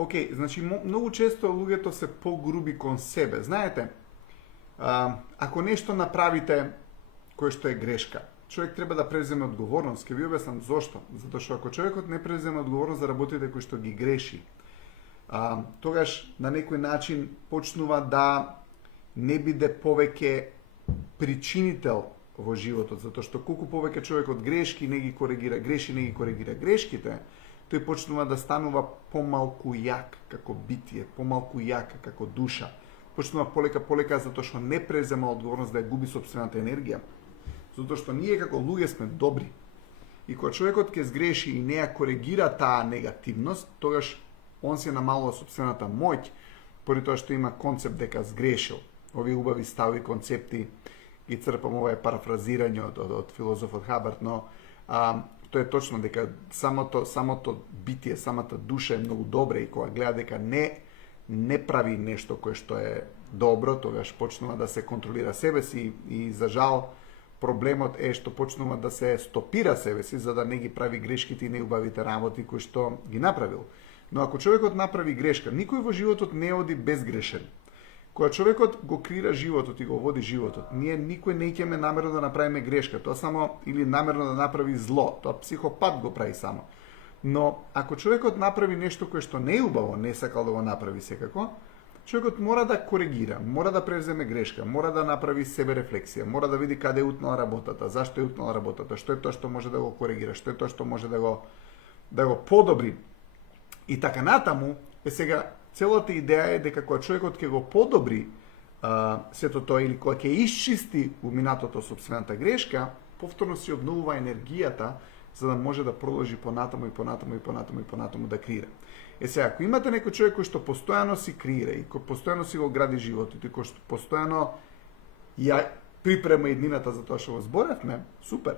Океј, значи многу често луѓето се погруби кон себе. Знаете, ако нешто направите кое што е грешка, човек треба да преземе одговорност. Ке ви објаснам зошто. Затоа што ако човекот не преземе одговорност за работите кои што ги греши, тогаш на некој начин почнува да не биде повеќе причинител во животот, затоа што колку повеќе човекот грешки не ги коригира грешките, тој почнува да станува помалку јак како битие, помалку јак како душа. Почнува полека затоа што не презема одговорност да ја губи сопствената енергија. Затоа што ние како луѓе сме добри. И кога човекот ќе сгреши и не ја коригира таа негативност, тогаш он се намалува сопствената моќ, поради тоа што има концепт дека сгрешил. Овие убави стави концепти ги црпам, ова е парафразирање од филозофот Хабард, но тоа е точно дека самото битие, самата душа е многу добра и кога гледа дека не прави нешто кое што е добро, тогаш почнува да се контролира себе си и за жал проблемот е што почнува да се стопира себе си за да не ги прави грешките и неубавите работи кои што ги направил. Но ако човекот направи грешка, никој во животот не оди безгрешен. Кога човекот го креира животот и го води животот, ние никој не ќеме намерно да направиме грешка, тоа само или намерно да направи зло, тоа психопат го прави само. Но ако човекот направи нешто кое што не е убаво, не сакал да го направи секако, човекот мора да коригира, мора да преземе грешка, мора да направи себе рефлексија, мора да види каде е утнала работата, зашто е утнала работата, што е тоа што може да го коригира, што е тоа што може да го подобри. И така натаму, сега целата идеја е дека кога човекот ќе го подобри сето тоа или кога ќе исчисти уминатото сопствената грешка, повторно си обновува енергијата за да може да продолжи понатаму да креира. Сега, ако имате некој човек кој што постојано си креира и кој постојано си го гради животот и кој што постојано ја припрема иднината за тоа што го зборевме, супер.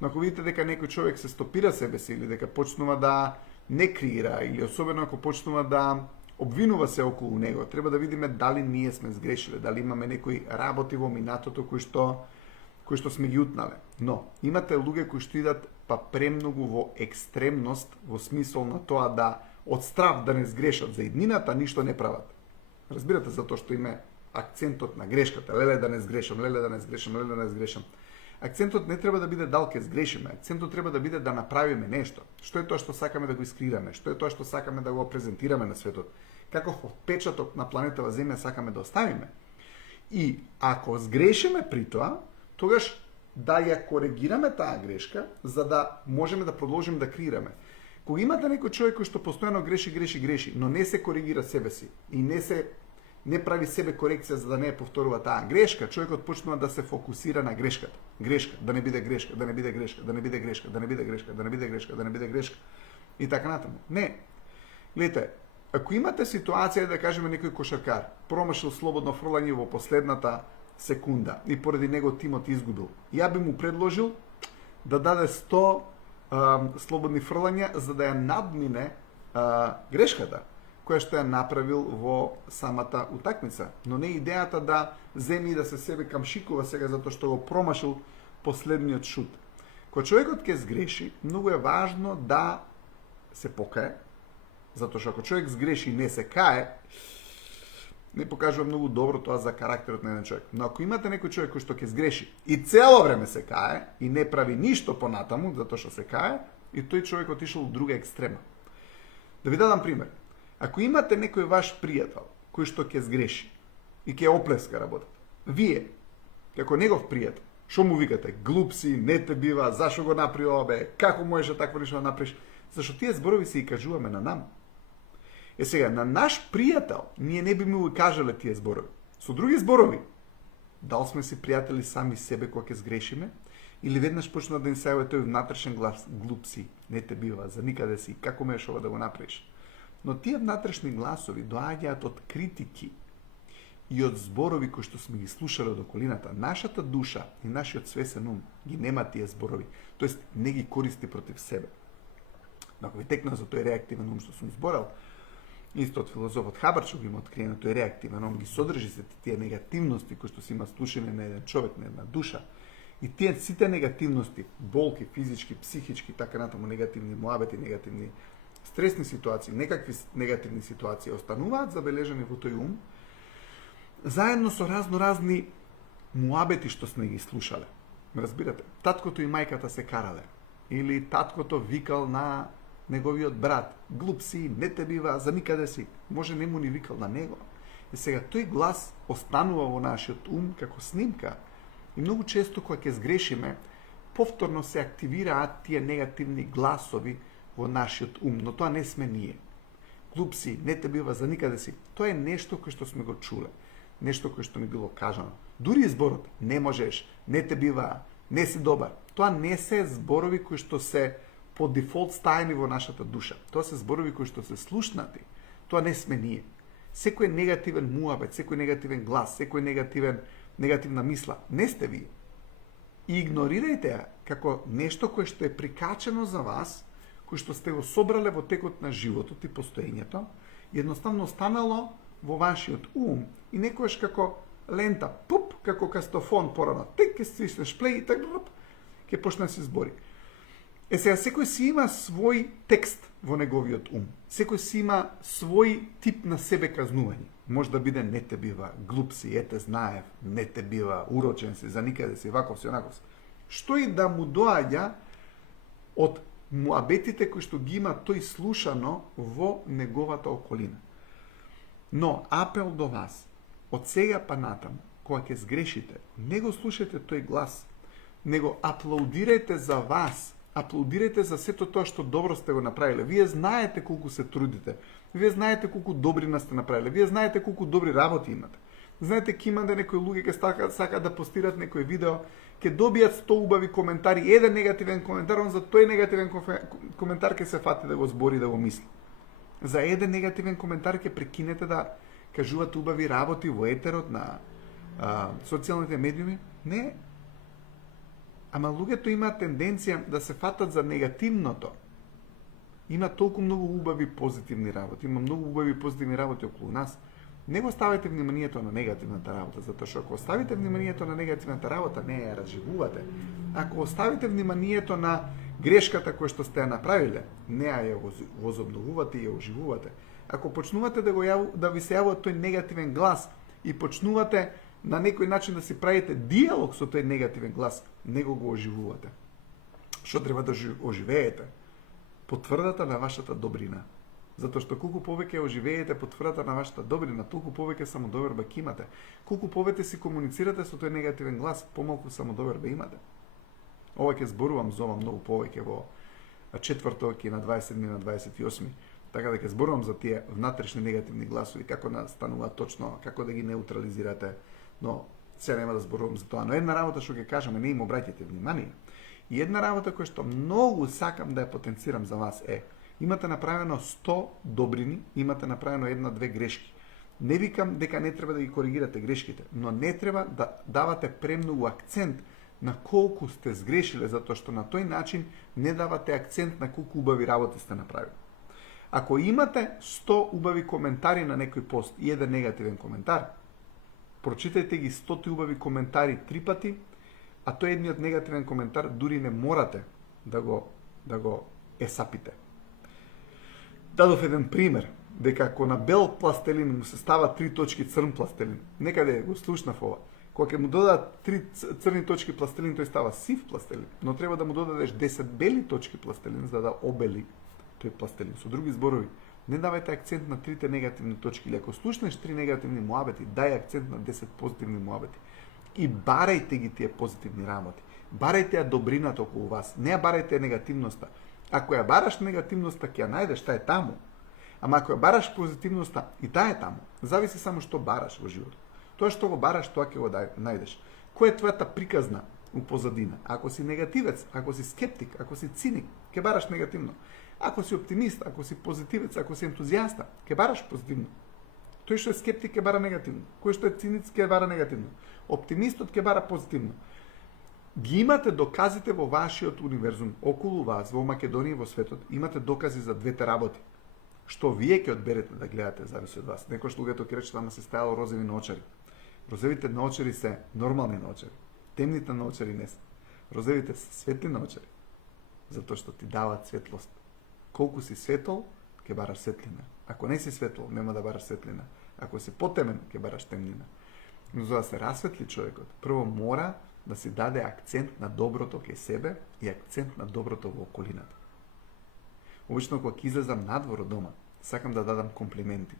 Но ако видите дека некој човек се стопира себе си или дека почнува да не креира или особено ако почнува да обвинува се околу него, треба да видиме дали ние сме сгрешиле, дали имаме некои работи во минатото кои што сме ги утнале. Но имате луѓе кои што идат па премногу во екстремност, во смисол на тоа да од страв да не сгрешат за иднината, ништо не прават. Разбирате, затоа што име акцентот на грешката, леле да не сгрешам. Акцентот не треба да биде дали ќе сгрешиме, акцентот треба да биде да направиме нешто. Што е тоа што сакаме да го искреираме, што е тоа што сакаме да го презентираме на светот, каков отпечаток на планетава Земја сакаме да оставиме. И ако сгрешиме при тоа, тогаш да ја коригираме таа грешка, за да можеме да продолжиме да креираме. Кога имате некој човек кој што постојано греши, но не се коригира себе си и не прави себе корекција за да не повторува таа грешка, човекот почнува да се фокусира на грешката. Грешка, да не биде грешка. И така натаму. Не. Гледате, ако имате ситуација да кажеме некој кошаркар промашил слободно фрлање во последната секунда и поради него тимот изгубил, ја би му предложил да даде 100 слободни фрлања за да ја надмине грешката која што ја направил во самата утакмица. Но не идејата да земи и да се себе камшикува сега затоа што го промашил последниот шут. Кога човекот ќе сгреши, многу е важно да се покае, затоа што ако човек сгреши и не се кае, не покажува многу добро тоа за карактерот на еден човек. Но ако имате некој човек кој што ќе сгреши и цело време се кае и не прави ништо понатаму затоа што се кае, и тој човек отишол во друга екстрема. Да ви дадам пример. Ако имате некој ваш пријател кој што ќе сгреши и ќе оплеска работата, вие како негов пријател, што му викате? Глуп си, не те бива, зашо го направи ова бе, како можеш такво нешто да направиш? Зашто тие зборови се и кажуваме на нам. Сега, на наш пријател, ние не би му кажале тие зборови. Со други зборови, дали сме си пријатели сами себе кога ќе сгрешиме, или веднаш почна да ни се јави тој внатрешен глас, глуп си, не те бива, за никаде си, како можеш ова да го направиш? Но тие внатрешни гласови доаѓаат од критики и од зборови кои што сме ги слушале од околината. Нашата душа и нашиот свесен ум ги нема тие зборови, тоест не ги користи против себе. Но ако ви текна за тој реактивен ум што сум зборал, исто од филозофот Хабард што го има откриено, тој реактивен ум ги содржи се тие негативности кои што се има слушање на еден човек, на една душа. И тие сите негативности, болки, физички, психички, така натаму негативни муабети, негативни стресни ситуации, некакви негативни ситуации остануваат забележани во тој ум, заедно со разни муабети што сме ги слушале. Разбирате? Таткото и мајката се карале. Или таткото викал на неговиот брат, глуп си, не те бива, за никаде си. Може не му ни викал на него. И сега тој глас останува во нашиот ум како снимка. И многу често кога ќе сгрешиме, повторно се активираат тие негативни гласови во нашиот ум, но тоа не сме ние. Глуп си, не те бива, за никаде си. Тоа е нешто кое што сме го чуле. Нешто кое што ни било кажано. Дури зборот не можеш, не те бива, не си добар. Тоа не се зборови кои што се по дефолт стаени во нашата душа. Тоа се зборови кои што се слушнати. Тоа не сме ние. Секој негативен муабет, секој негативен глас, секој негативна мисла, не сте вие. И игнорирајте ја како нешто кое што е прикачено за вас, кој што сте го собрале во текот на животот и постоењето, и едноставно останало во вашиот ум и некојаш како лента, пуп, како кастофон порано, тек ке стиснеш плей и така, ке почне да се збори. Сега, секој си има свој текст во неговиот ум. Секој си има свој тип на себе казнување. Може да биде не те бива, глуп си, ете знаев, не те бива, урочен си, за никаде си, ваков си, онаков си. Што и да му доаѓа од муабетите кои што ги има тој слушано во неговата околина. Но апел до вас, од сега па натаму, кога ќе сгрешите, не го слушате тој глас, него аплаудирајте за вас, аплаудирајте за сето тоа што добро сте го направиле. Вие знаете колку се трудите, вие знаете колку добрина сте направиле, вие знаете колку добри работи имате. Знаете, ке имате некои луѓе ке сакаат да постират некој видео, ке добијат 100 убави коментари, еден негативен коментар, он за тој негативен коментар ке се фати да го збори, да го мисли. За еден негативен коментар ке прекинете да кажувате убави работи во етерот на социјалните медиуми? Не. Ама луѓето имаат тенденција да се фатат за негативното. Има толку многу убави позитивни работи, има многу убави позитивни работи околу нас. Не го ставите вниманието на негативната работа, затоа што ако оставите вниманието на негативната работа, не ја разживувате. Ако оставите вниманието на грешката која што сте ја направиле, не ја возобновувате и ја оживувате. Ако почнувате да ви се јавува тој негативен глас и почнувате на некој начин да си правите диалог со тој негативен глас, него го оживувате. Што треба да оживеете? Потврдата на вашата добрина. Затоа што колку повеќе оживеете потврдата на вашата добрина, толку повеќе самодоверба ќе имате. Колку повеќе си комуницирате со тој негативен глас, помалку самодоверба имате. Ова ќе зборувам за ова многу повеќе во четврток и на 27 и на 28. Така да ќе зборувам за тие внатрешни негативни гласови, како настануваат точно, како да ги неутрализирате, но сега нема да зборувам за тоа. Но една работа што ќе кажам, не им обраќајте внимание. И една работа која што многу сакам да ја потенцирам за вас е: имате направено 100 добрини, имате направено една-две грешки. Не викам дека не треба да ги коригирате грешките, но не треба да давате премногу акцент на колку сте сгрешиле, затоа што на тој начин не давате акцент на колку убави работи сте направили. Ако имате 100 убави коментари на некој пост и еден негативен коментар, прочитајте ги 100 убави коментари 3 пати, а тој едниот негативен коментар дури не морате да го есапите. Дадов еден пример, дека ако на бел пластелин му се става 3 точки црн пластелин, некаде го слушнав ова, кога ќе му додадат 3 црни точки пластелин, тој става сив пластелин, но треба да му додадеш 10 бели точки пластелин за да обели тој пластелин. Со други зборови, не давајте акцент на 3 негативни точки, или ако слушнеш 3 негативни муабети, дај акцент на 10 позитивни муабети. И барајте ги тие позитивни работи. Барајте ја добрината околу вас, не ја барајте негативноста. Ако ја бараш негативноста, ќе ја најдеш, таа е таму. Ама ако ја бараш позитивноста, и таа е таму. Зависи само што бараш во животот. Тоа што го бараш, тоа ќе го најдеш. Која е твојата приказна у позадина? Ако си негативец, ако си скептик, ако си циник, ќе бараш негативно. Ако си оптимист, ако си позитивец, ако си ентузијаста, ќе бараш позитивно. Тој што е скептик ќе бара негативно. Кој што е циниц ќе бара негативно. Оптимистот ќе бара позитивно. Ги имате доказите во вашиот универзум, околу вас, во Македонија и во светот, имате докази за двете работи. Што вие ќе одберете да гледате, зависи од вас. Некој што луѓето ќе рече тама се стајало розови наочари. Розовите наочари се нормални наочари. Темните наочари не се. Розовите се светли наочари. Затоа што ти даваат светлост. Колку си светол, ќе бараш светлина. Ако не си светло, нема да бараш светлина. Ако си потемен, ќе бараш темнина. Но за да се расветли човекот, прво мора да си даде акцент на доброто кај себе и акцент на доброто во околината. Обично кога ќе излезам надвор од дома, сакам да дадам комплименти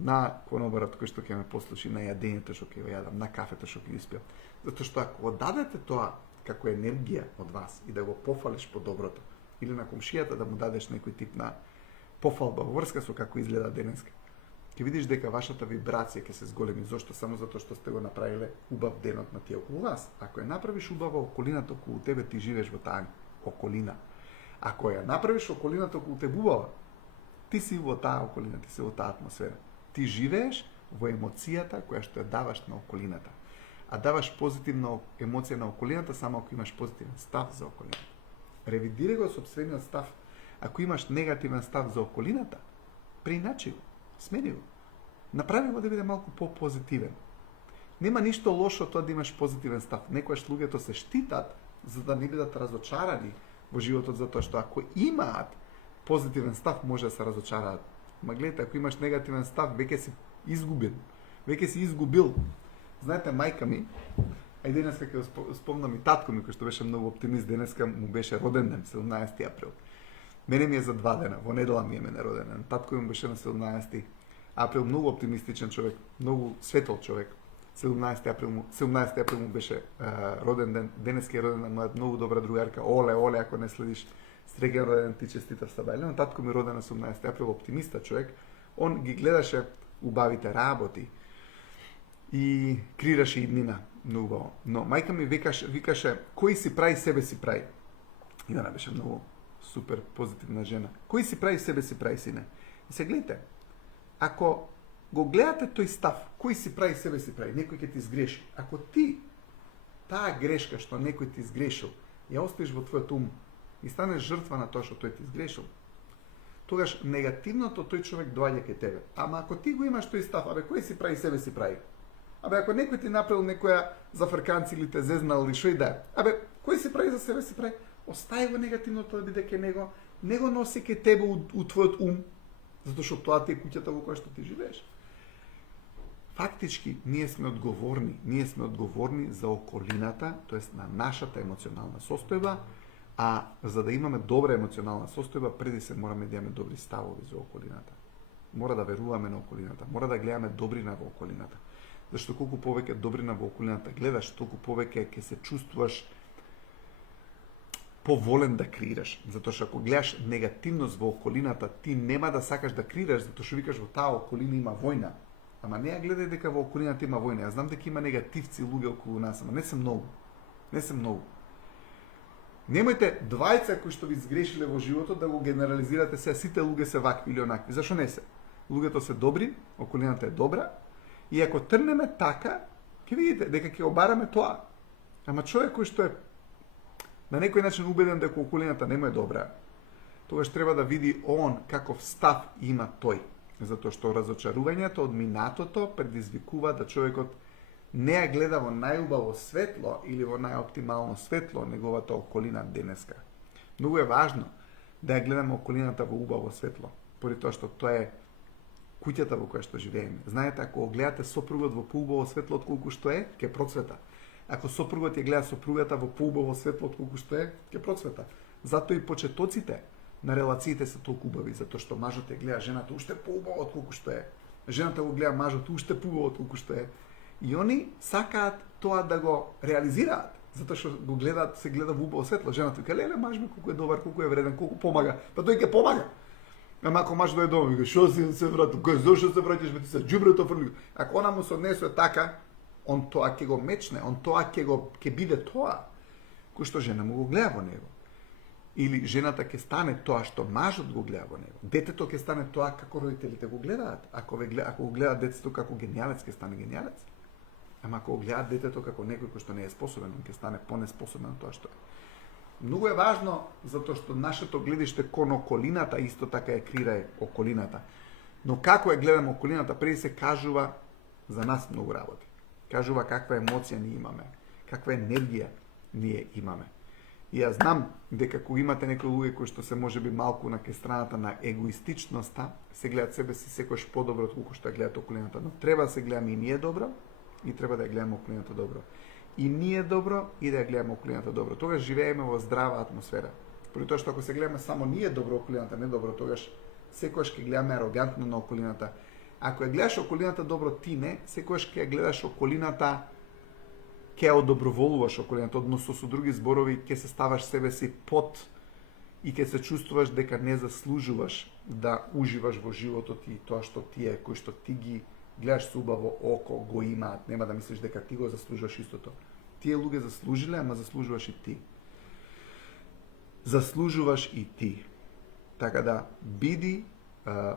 на конобарот кој што ќе ме послуши, на јадењето што ќе го јадам, на кафето што ќе испијам. Затоа што ако дадете тоа како енергија од вас и да го пофалиш по доброто, или на комшијата да му дадеш некој тип на пофалба во врска со како изгледа денеска, ќе видиш дека вашата вибрација ќе се зголеми. Зошто? Само затоа што сте го направиле убав денот на тие околу вас. Ако ја направиш убава околината околу тебе, ти живееш во таа околина. Ако ја направиш околината околу тебе убава, ти си во таа околина, ти си во таа атмосфера. Ти живееш во емоцијата која што ја даваш на околината. А даваш позитивна емоција на околината само ако имаш позитивен став за околината. Ревидирај го сопствениот став. Ако имаш негативен став за околината, преиначи го, смени го. Направи го да биде малку по-позитивен. Нема ништо лошо тоа да имаш позитивен став. Некојаш луѓето се штитат за да не бидат разочарани во животот, затоа што ако имаат позитивен став, може да се разочараат. Ма гледате, ако имаш негативен став, веќе си изгубен. Веќе си изгубил. Знаете, мајка ми, а и денеска ќе спомнам и татко ми, кој што беше многу оптимист, денеска му беше роден ден, 17 април. Мене ми е за 2 дена, во недела ми е мене роден ден. Татко ми беше на 17 април, многу оптимистичен човек, многу светол човек. 17 април му беше роден ден. Денеска е роден ден мојот многу добра другарка Оле, ако не следиш, среќен роден ден, ти честитав Сабајле. Но татко ми роден на 17 април, оптимиста човек. Он ги гледаше убавите работи и крираше иднина многу убаво. Но мајка ми викаше, кој си прави, себе си прави. И она беше многу супер позитивна жена. Кој си прави, себе си прави, сине. И се гледате, ако го гледате тој став, кој си прави, себе си прави, некој ќе ти сгреши. Ако ти таа грешка што некој ти сгрешил, ја оставиш во твојот ум и станеш жртва на тоа што тој ти сгрешил, тогаш негативното тој човек доаѓа кај тебе. Ама ако ти го имаш тој став, абе кој си прави, себе си прави. Абе ако некој ти направил некоја зафрканци или те зезнал или што и да е, абе кој си прави, за себе си прави. Остај го негативното да биде кај него, не го носи кај тебе у твојот ум, затоа што тоа ти е куќата во која што ти живееш. Фактички, ние сме одговорни за околината, тоест на нашата емоционална состојба, а за да имаме добра емоционална состојба, преди се мораме да имаме добри ставови за околината. Мора да веруваме на околината, мора да гледаме добрина во околината. Зашто колку повеќе добрина во околината гледаш, толку повеќе ќе се чувствуваш поволен да креираш. Затоа што ако гледаш негативност во околината, ти нема да сакаш да креираш, затоа што викаш во таа околина има војна. Ама не ја гледај дека во околината има војна. Јас знам дека има негативци луѓе околу нас, ама не се многу. Немојте двајца кои што ви сгрешиле во животот да го генерализирате се, сите луѓе се вакви или онакви. Зашо не се? Луѓето се добри, околината е добра, и ако трнеме така, ќе видите дека ќе обараме тоа. Ама човек кој што е на некој начин убеден дека околината нема е добра, тогаш треба да види он каков став има тој. Затоа што разочарувањето од минатото предизвикува да човекот не ја гледа во најубаво светло или во најоптимално светло неговата околина денеска. Многу е важно да ја гледаме околината во убаво светло, поради тоа што тоа е куќата во која што живееме. Знаете, ако го гледате сопругот во поубаво светло отколку што е, ќе процвета. Ако сопругот ја гледа сопругата во поубаво светло отколку што е, ќе процвета. Затоа и почетоците на релациите се толку убави, затоа што мажот ја гледа жената уште поубаво отколку што е. Жената го гледа мажот уште поубаво отколку што е. И они сакаат тоа да го реализираат, затоа што го гледаат, се гледа во убаво светло. Жената вика: "Леле, маж ми колку е добар, колку е вреден, колку помага." Па тој ќе помага. Ама ако маж дојде дома, вика: "Шо си се вратил? Кој зошто се враќаш, бе ти се џубрето фрли?" Ако она му се однесува така, он тоа ќе го мечне, он тоа ќе биде тоа кој што жена му го гледа во него. Или жената ќе стане тоа што мажот го гледа во него. Детето ќе стане тоа како родителите го гледаат. Ако го гледаат детето како генијалец, ќе стане генијалец. Ама ако го гледаат детето како некој кој што не е способен, он ќе стане понеспособен на тоа што е. Многу е важно, затоа што нашето гледиште кон околината исто така ја крира околината. Но како ја гледаме околината, преди се кажува за нас многу работи. Кажува каква емоција ние имаме, каква енергија ние имаме. И ја знам дека кога имате некои луѓе кои што се можеби малку на страната на егоистичноста, се гледат себе си секојаш подобро од колку што ја гледат околината, но треба да се гледаме и ние добро, и треба да ја гледаме околината добро. И ние добро, и да ја гледаме околината добро. Тогаш живееме во здрава атмосфера. Поради тоа што ако се гледаме само ние добро, околината не добро, тогаш секојаш ќе гледаме арогантно на околината. Ако ја гледаш околината добро ти не, секојаш ќе ја гледаш околината, ќе ја одоброволуваш околината, односно со други зборови ќе се ставаш себе си под и ќе се чувствуваш дека не заслужуваш да уживаш во животот и тоа што тие кои што ти ги гледаш со убаво око го имаат, нема да мислиш дека ти го заслужуваш истото. Тие луѓе заслужиле, ама заслужуваш и ти. Заслужуваш и ти. Така да биди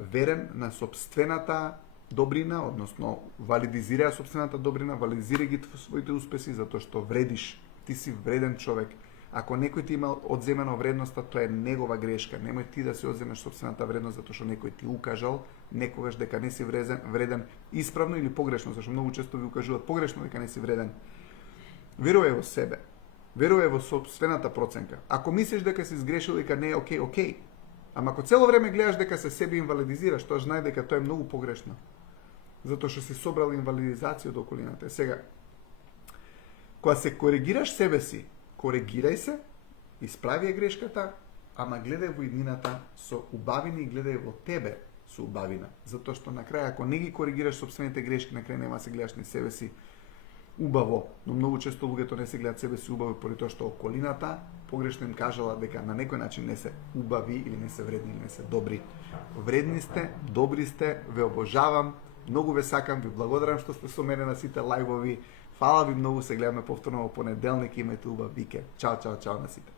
верен на сопствената добрина, односно валидизирај сопствената добрина, валидизирај ги своите успеси, затоа што вредиш. Ти си вреден човек. Ако некој ти има одземено вредноста, тоа е негова грешка. Немој ти да си одземеш сопствената вредност затоа што некој ти укажал некогаш дека не си вреден исправно или погрешно, зашто многу често ви укажуваат погрешно дека не си вреден. Верувај во себе. Верувај во сопствената проценка. Ако мислиш дека си сгрешил дека не е окей. Ама ако цело време гледаш дека се себе инвалидизираш, тоа знај дека тоа е многу погрешно. Затоа што си собрал инвалидизација од околината. Сега, кога се коригираш себе си, коригирај се, исправи ја грешката, ама гледај во иднината со убавина и гледај во тебе со убавина. Затоа што на крај, ако не ги коригираш собствените грешки, на крај нема да се гледаш ни себе си убаво. Но многу често луѓето не се гледат себе си убаво поради тоа што околината погрешно им кажала дека на некој начин не се убави или не се вредни или не се добри. Вредни сте, добри сте, ве обожавам, многу ве сакам, ви благодарам што сте со мене на сите лајвови. Фала ви многу, се гледаме повторно во понеделник, имајте убав викенд. Чао на сите.